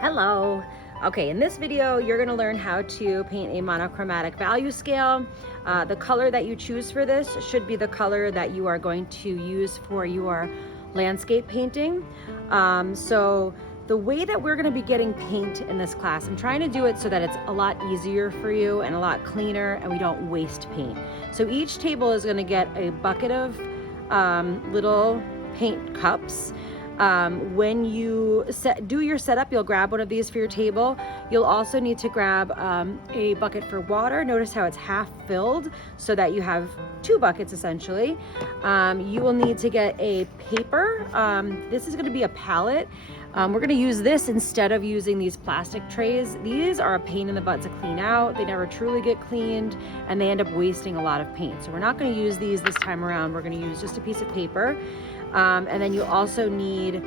Hello. Okay, in this video, you're gonna learn how to paint a monochromatic value scale. The color that you choose for this should be the color that you are going to use for your landscape painting. So the way that we're gonna be getting paint in this class, I'm trying to do it so that it's a lot easier for you and a lot cleaner and we don't waste paint. So each table is gonna get a bucket of little paint cups. When you do your setup, you'll grab one of these for your table. You'll also need to grab a bucket for water. Notice how it's half filled so that you have two buckets essentially. You will need to get a paper. This is going to be a palette. We're going to use this instead of using these plastic trays. These are a pain in the butt to clean out. They never truly get cleaned and they end up wasting a lot of paint. So we're not going to use these this time around. We're going to use just a piece of paper. And then you also need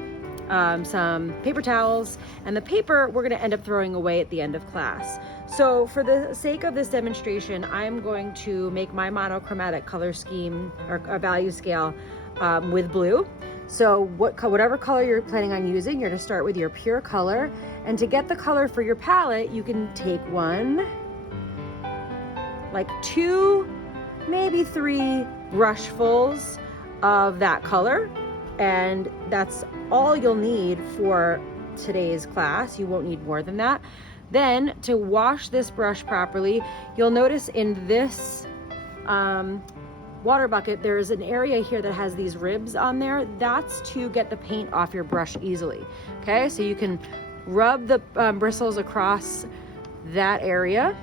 some paper towels, and the paper we're going to end up throwing away at the end of class. So for the sake of this demonstration, I'm going to make my monochromatic color scheme or value scale with blue. So whatever color you're planning on using, you're going to start with your pure color. And to get the color for your palette, you can take one, like two, maybe three brushfuls of that color, and that's all you'll need for today's class. You won't need more than that. Then to wash this brush properly, you'll notice in this water bucket there's an area here that has these ribs on there. That's to get the paint off your brush easily. Okay, so you can rub the bristles across that area.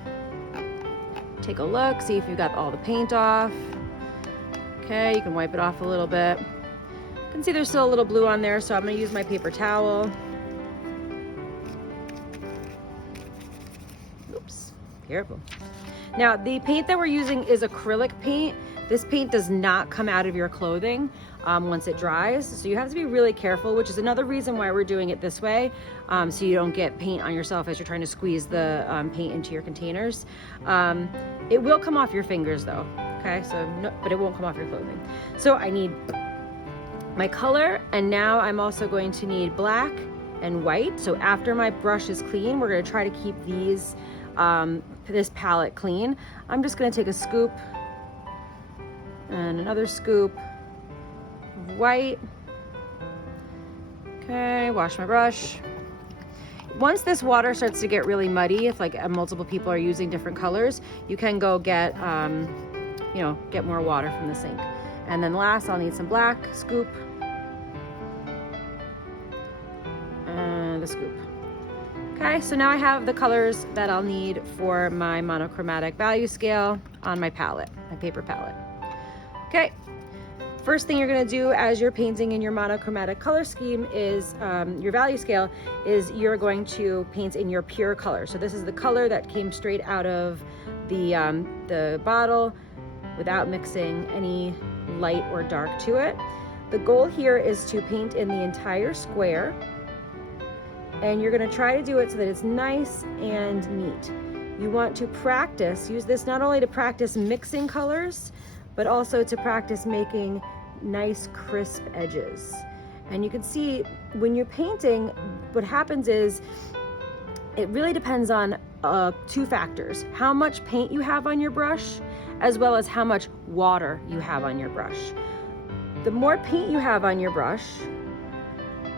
Take a look, see if you've got all the paint off. Okay, you can wipe it off a little bit. You can see there's still a little blue on there, so I'm going to use my paper towel. Oops, careful. Now, the paint that we're using is acrylic paint. This paint does not come out of your clothing once it dries, so you have to be really careful, which is another reason why we're doing it this way, so you don't get paint on yourself as you're trying to squeeze the paint into your containers. It will come off your fingers though. Okay, so no, but it won't come off your clothing. So I need my color, and now I'm also going to need black and white. So after my brush is clean, we're going to try to keep these this palette clean. I'm just going to take a scoop and another scoop of white. Okay, wash my brush. Once this water starts to get really muddy, if like multiple people are using different colors, you can go get get more water from the sink. And then last, I'll need some black, scoop, and the scoop. Okay, so now I have the colors that I'll need for my monochromatic value scale on my palette, my paper palette. Okay, first thing you're gonna do as you're painting in your monochromatic color scheme is your value scale is you're going to paint in your pure color. So this is the color that came straight out of the bottle, without mixing any light or dark to it. The goal here is to paint in the entire square, and you're going to try to do it so that it's nice and neat. You want to practice, use this not only to practice mixing colors, but also to practice making nice crisp edges. And you can see when you're painting, what happens is it really depends on two factors: how much paint you have on your brush, as well as how much water you have on your brush. The more paint you have on your brush,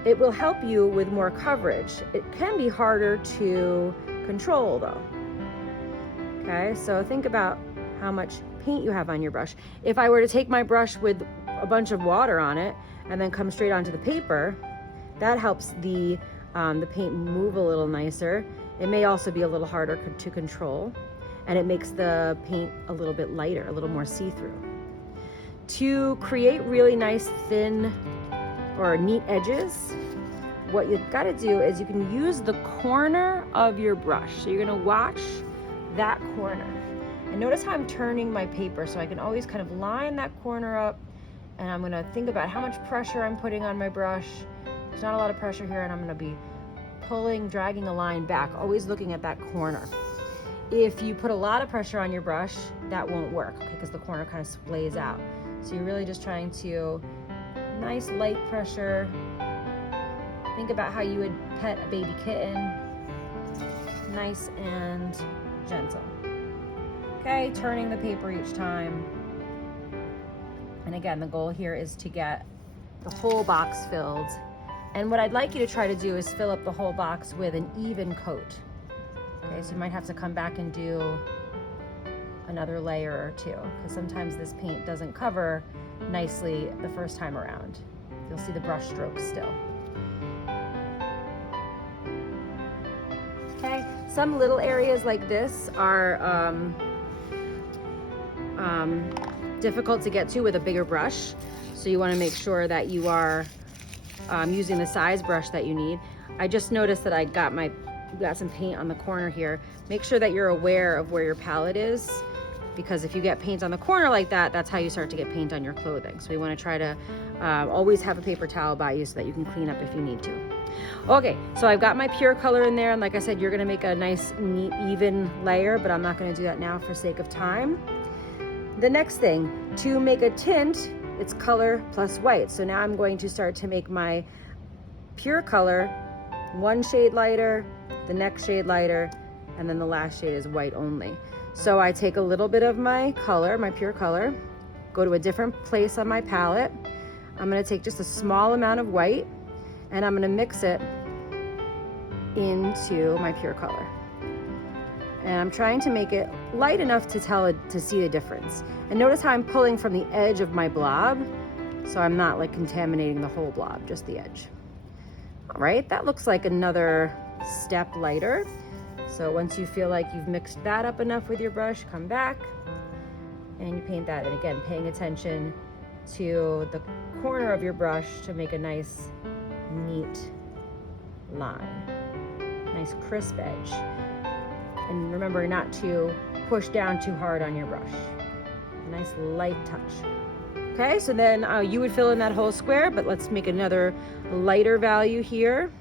it will help you with more coverage. It can be harder to control though. Okay, so think about how much paint you have on your brush. If I were to take my brush with a bunch of water on it and then come straight onto the paper, that helps the paint move a little nicer. It may also be a little harder to control, and it makes the paint a little bit lighter, a little more see-through. To create really nice thin or neat edges, what you've got to do is you can use the corner of your brush. So you're going to watch that corner. And notice how I'm turning my paper, so I can always kind of line that corner up, and I'm going to think about how much pressure I'm putting on my brush. There's not a lot of pressure here, and I'm going to be pulling, dragging a line back, always looking at that corner. If you put a lot of pressure on your brush, that won't work, okay, because the corner kind of splays out. So you're really just trying to, nice light pressure, Think about how you would pet a baby kitten. Nice and gentle. Okay, turning the paper each time. And again, the goal here is to get the whole box filled. And what I'd like you to try to do is fill up the whole box with an even coat. Okay, so you might have to come back and do another layer or two, because sometimes this paint doesn't cover nicely the first time around. You'll see the brush strokes still. Okay, some little areas like this are difficult to get to with a bigger brush, so you want to make sure that you are using the size brush that you need. I just noticed that I got some paint on the corner here. Make sure that you're aware of where your palette is, because if you get paint on the corner like that, that's how you start to get paint on your clothing. So we want to try to always have a paper towel by you so that you can clean up if you need to. Okay, so I've got my pure color in there, and like I said, you're going to make a nice, neat, even layer, but I'm not going to do that now for sake of time. The next thing, to make a tint, it's color plus white. So now I'm going to start to make my pure color one shade lighter, the next shade lighter, and then the last shade is white only. So I take a little bit of my color, my pure color, go to a different place on my palette. I'm going to take just a small amount of white, and I'm going to mix it into my pure color. And I'm trying to make it light enough to see the difference. And notice how I'm pulling from the edge of my blob, so I'm not like contaminating the whole blob, just the edge. All right, that looks like another step lighter. So once you feel like you've mixed that up enough with your brush, come back and you paint that. And again, paying attention to the corner of your brush to make a nice, neat line. Nice crisp edge. And remember not to push down too hard on your brush. A nice light touch. Okay, so then you would fill in that whole square, but let's make another lighter value here.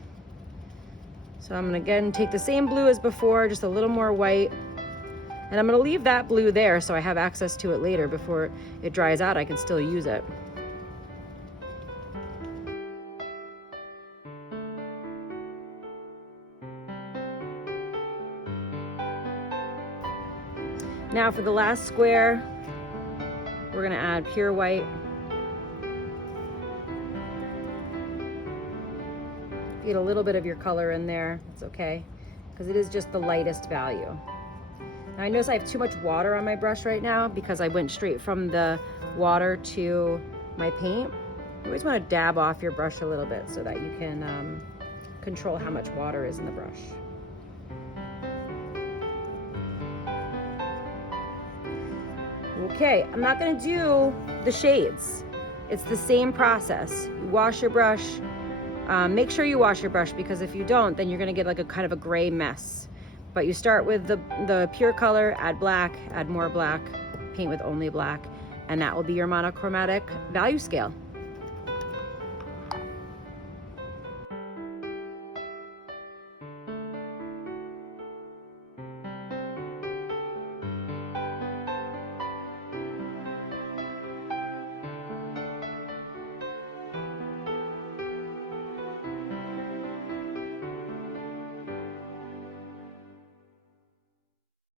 So I'm gonna again take the same blue as before, just a little more white. And I'm gonna leave that blue there so I have access to it later. Before it dries out, I can still use it. Now for the last square, we're gonna add pure white. Get a little bit of your color in there, it's okay, because it is just the lightest value. Now I notice I have too much water on my brush right now because I went straight from the water to my paint. You always wanna dab off your brush a little bit so that you can control how much water is in the brush. Okay, I'm not gonna do the shades. It's the same process. You wash your brush. Make sure you wash your brush, because if you don't, then you're gonna get like a kind of a gray mess. But you start with the pure color, add black, add more black, paint with only black, and that will be your monochromatic value scale.